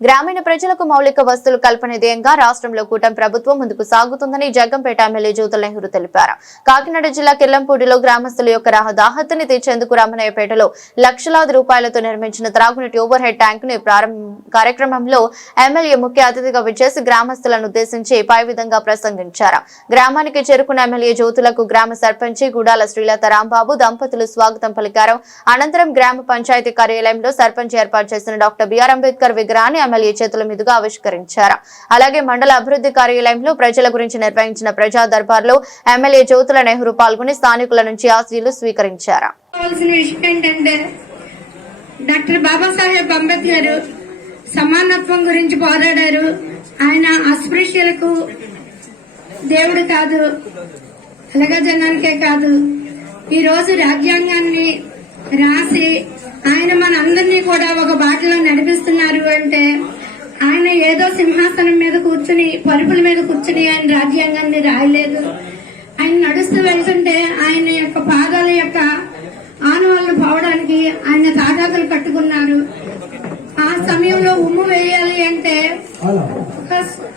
గ్రామీణ ప్రజలకు మౌలిక వస్తువులు కల్పన ధ్యేయంగా రాష్ట్రంలో కూటమి ప్రభుత్వం ముందుకు సాగుతుందని జగ్గంపేట ఎమ్మెల్యే జ్యోతుల నెహ్రూ తెలిపారు. కాకినాడ జిల్లా కిల్లంపూడిలో గ్రామస్తుల యొక్క రహదాహతని తీర్చేందుకు రామనాయపేటలో లక్షలాది రూపాయలతో నిర్మించిన త్రాగునీటి ఓవర్ హెడ్ ట్యాంక్ని ప్రారంభ కార్యక్రమంలో ఎమ్మెల్యే ముఖ్య అతిథిగా విచ్చేసి గ్రామస్తులను ఉద్దేశించి పై విధంగా ప్రసంగించారు. గ్రామానికి చేరుకున్న ఎమ్మెల్యే జ్యోతులకు గ్రామ సర్పంచి గుడాల శ్రీలత రాంబాబు దంపతులు స్వాగతం పలికారు. అనంతరం గ్రామ పంచాయతీ కార్యాలయంలో సర్పంచ్ ఏర్పాటు చేసిన డాక్టర్ బిఆర్ అంబేద్కర్ విగ్రహాన్ని ఎమ్మెల్యే చేతుల మీదుగా ఆవిష్కరించారు. అలాగే మండల అభివృద్ధి కార్యాలయంలో ప్రజల గురించి నిర్వహించిన ప్రజా దర్బార్లో ఎమ్మెల్యే జ్యోతుల నెహ్రూ పాల్గొని స్థానికుల నుంచి ఆశీలు స్వీకరించారు. డాక్టర్ బాబాసాహెబ్ అంబేద్కర్ సమానత్వం గురించి పోరాడారు. ఆయన అస్పృశ్యులకు దేవుడు కాదు అలాగే జనానికే కాదు. ఈ రోజు రాజ్యాంగాన్ని రాసి ఆయన మన అందరినీ కూడా ఒక బాటలో ఏదో సింహాసనం మీద కూర్చుని పరుపుల మీద కూర్చుని ఆయన రాజ్యాంగాన్ని రాయలేదు. ఆయన నడుస్తూ వెళ్తుంటే ఆయన యొక్క పాదాల యొక్క ఆనవాళ్ళు పోవడానికి ఆయన తాటాకులు కట్టుకున్నారు. ఆ సమయంలో ఉమ్ము వేయాలి అంటే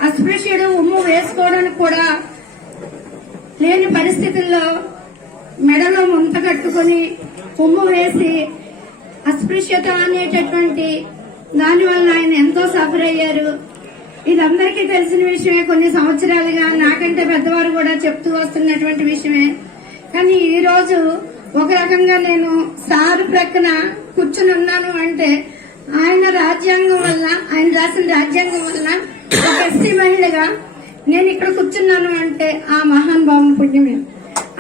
అస్పృశ్యుడు ఉమ్ము వేసుకోవడానికి కూడా లేని పరిస్థితుల్లో మెడలో ముంత కట్టుకుని ఉమ్ము వేసి అస్పృశ్యత అనేటటువంటి దాని వల్ల ఆయన ఎంతో సఫర్ అయ్యారు ఇది అందరికీ తెలిసిన విషయమే. కొన్ని సంవత్సరాలుగా నాకంటే పెద్దవారు కూడా చెప్తూ వస్తున్నటువంటి విషయమే. కానీ ఈ రోజు ఒక రకంగా నేను సారు ప్రక్కన కూర్చుని ఉన్నాను అంటే ఆయన రాజ్యాంగం వల్ల ఆయన రాసిన రాజ్యాంగం వల్ల ఒక ఎస్సీ మహిళగా నేను ఇక్కడ కూర్చున్నాను అంటే ఆ మహాన్ భావం పుణ్యమే.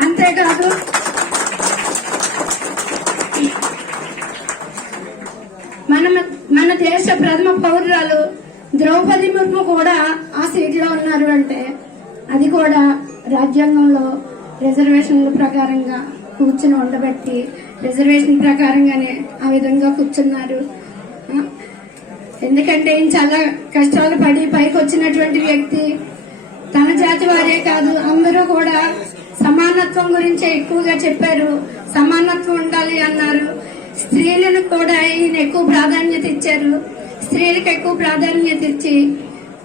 అంతేకాదు మన మన దేశ ప్రథమ పౌరురాలు ద్రౌపది ముర్ము కూడా ఆ సీట్లో ఉన్నారు అంటే అది కూడా రాజ్యాంగంలో రిజర్వేషన్ల ప్రకారంగా కూర్చుని ఉండబెట్టి రిజర్వేషన్ ప్రకారంగానే ఆ విధంగా కూర్చున్నారు. ఎందుకంటే ఈయన చాలా కష్టాలు పడి పైకి వచ్చినటువంటి వ్యక్తి. తన జాతి వారే కాదు. అందరూ కూడా సమానత్వం గురించే ఎక్కువగా చెప్పారు. సమానత్వం ఉండాలి అన్నారు. స్త్రీలను కూడా ఈయన ఎక్కువ ప్రాధాన్యత ఇచ్చారు. స్త్రీలకు ఎక్కువ ప్రాధాన్యత ఇచ్చి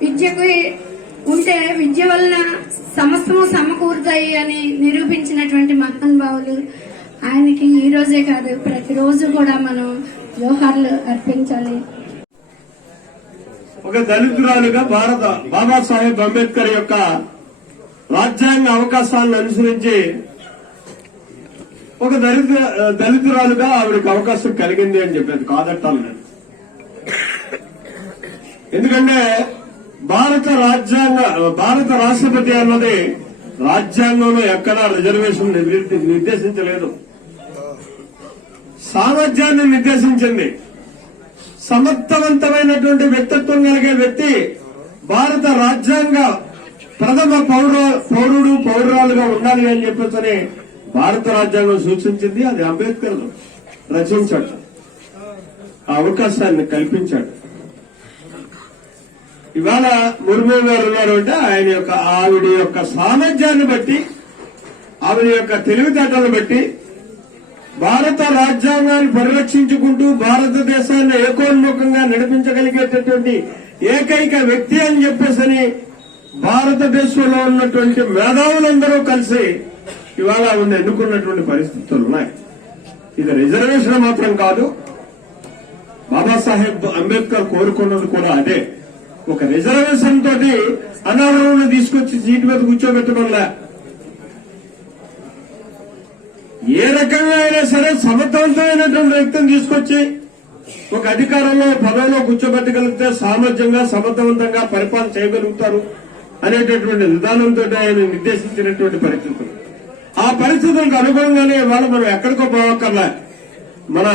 విద్యకు ఉంటే విద్య వలన సమస్తము సమకూరుతాయి అని నిరూపించినటువంటి మహానుభావులు ఆయనకి ఈ రోజే కాదు ప్రతిరోజు కూడా మనం జోహార్లు అర్పించాలి. ఒక దళితురాలుగా భారత బాబాసాహెబ్ అంబేద్కర్ యొక్క రాజ్యాంగ అవకాశాలను అనుసరించి ఒక దళిత దళితురాలుగా ఆవిడకి అవకాశం కలిగింది అని చెప్పేది కాదట్టాలి నేను. ఎందుకంటే భారత రాజ్యాంగ భారత రాష్ట్రపతి అన్నది రాజ్యాంగంలో ఎక్కడా రిజర్వేషన్ నిర్దేశించలేదు. సామర్థ్యాన్ని నిర్దేశించింది. సమర్థవంతమైనటువంటి వ్యక్తిత్వం కలిగే వ్యక్తి భారత రాజ్యాంగ ప్రథమ పౌర పౌరుడు పౌరురాలుగా ఉండాలి అని చెప్పేసి భారత రాజ్యాంగం సూచించింది. అది అంబేద్కర్ రచించాడు. ఆ అవకాశాన్ని కల్పించాడు. ఇవాళ ముర్ము గారు ఉన్నారు అంటే ఆయన యొక్క ఆవిడ యొక్క సామర్థ్యాన్ని బట్టి ఆవిడ యొక్క తెలివితేటలను బట్టి భారత రాజ్యాంగాన్ని పరిరక్షించుకుంటూ భారతదేశాన్ని ఏకోన్ముఖంగా నడిపించగలిగేటటువంటి ఏకైక వ్యక్తి అని చెప్పేసని భారతదేశంలో ఉన్నటువంటి మేధావులందరూ కలిసి ఇవాళ ఆవిడ ఎన్నుకున్నటువంటి పరిస్థితులు ఉన్నాయి. ఇది రిజర్వేషన్ మాత్రం కాదు. బాబాసాహెబ్ అంబేద్కర్ కోరుకున్నది కూడా అదే. ఒక రిజర్వేషన్ తోటి అనావరణను తీసుకొచ్చి సీటు మీద కూర్చోబెట్టడంలే ఏ రకంగా అయినా సరే సమర్థవంతమైనటువంటి వ్యక్తిని తీసుకొచ్చి ఒక అధికారంలో పదవిలో కూర్చోబెట్టగలిగితే సామర్థ్యంగా సమర్థవంతంగా పరిపాలన చేయగలుగుతారు అనేటటువంటి విధానంతో ఆయన నిర్దేశించినటువంటి పరిస్థితులు. ఆ పరిస్థితులకు అనుగుణంగానే ఇవాళ మనం ఎక్కడికో పోవక్కర్లే. మన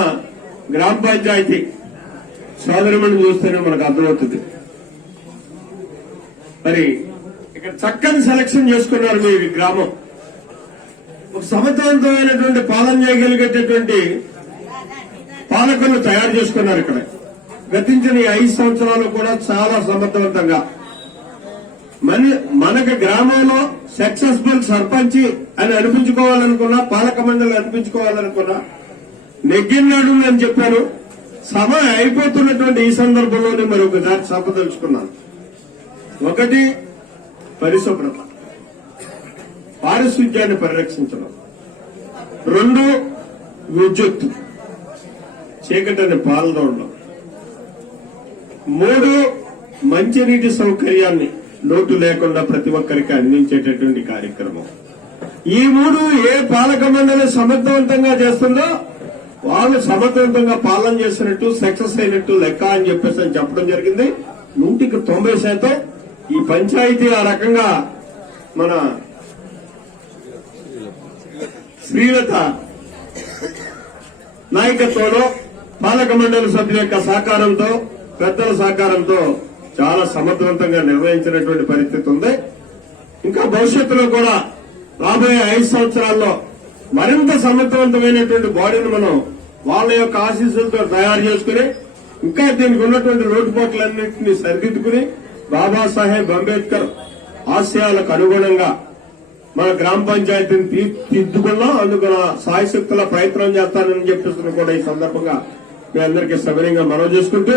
గ్రామ పంచాయతీ సోదరిమణి చూస్తేనే మనకు అర్థమవుతుంది. మరి ఇక్కడ చక్కని సెలక్షన్ చేసుకున్నారు మీ గ్రామం. ఒక సమర్థవంతమైనటువంటి పాలన చేయగలిగేటటువంటి పాలకులు తయారు చేసుకున్నారు ఇక్కడ. గతించిన ఈ ఐదు సంవత్సరాలు కూడా చాలా సమర్థవంతంగా. మన మనకి గ్రామంలో సక్సెస్ఫుల్ సర్పంచ్ అని అనిపించుకోవాలనుకున్నా పాలక మండలి అనిపించుకోవాలనుకున్నా నెగ్గిన్నాడు అని చెప్పాను. సభ అయిపోతున్నటువంటి ఈ సందర్భంలోనే మరి ఒకసారి సభ తెలుసుకున్నాను ఒకటి పరిశుభ్రత పారిశుద్ధ్యాన్ని పరిరక్షించడం. రెండు విద్యుత్ చీకటిని పాల్గొనడం మూడు మంచినీటి సౌకర్యాన్ని లోటు లేకుండా ప్రతి ఒక్కరికి అందించేటటువంటి కార్యక్రమం. ఈ మూడు ఏ పాలక మండలి సమర్థవంతంగా చేస్తుందో వాళ్ళు సమర్థవంతంగా పాలన చేసినట్టు సక్సెస్ అయినట్టు లెక్క అని చెప్పేసి అని చెప్పడం జరిగింది. నూటికి తొంభై శాతం ఈ పంచాయతీలు ఆ రకంగా మన శ్రీలత నాయకత్వంలో పాలక మండలి సభ్యుల యొక్క సహకారంతో పెద్దల సహకారంతో చాలా సమర్థవంతంగా నిర్వహించినటువంటి పరిస్థితి ఉంది. ఇంకా భవిష్యత్తులో కూడా రాబోయే ఐదు సంవత్సరాల్లో మరింత సమర్థవంతమైనటువంటి బాడీని మనం వాళ్ళ యొక్క ఆశీస్సులతో తయారు చేసుకుని ఇంకా దీనికి ఉన్నటువంటి లోటుపాట్లన్నింటినీ సరిదిద్దుకుని బాబాసాహెబ్ అంబేద్కర్ ఆశయాలకు అనుగుణంగా మన గ్రామ పంచాయతీని తీర్చిదిద్దుకున్నాం అందుకు సాయశక్తుల ప్రయత్నం చేస్తానని చెప్పేసి కూడా ఈ సందర్భంగా మీ అందరికీ సవినయంగా మనవి చేసుకుంటూ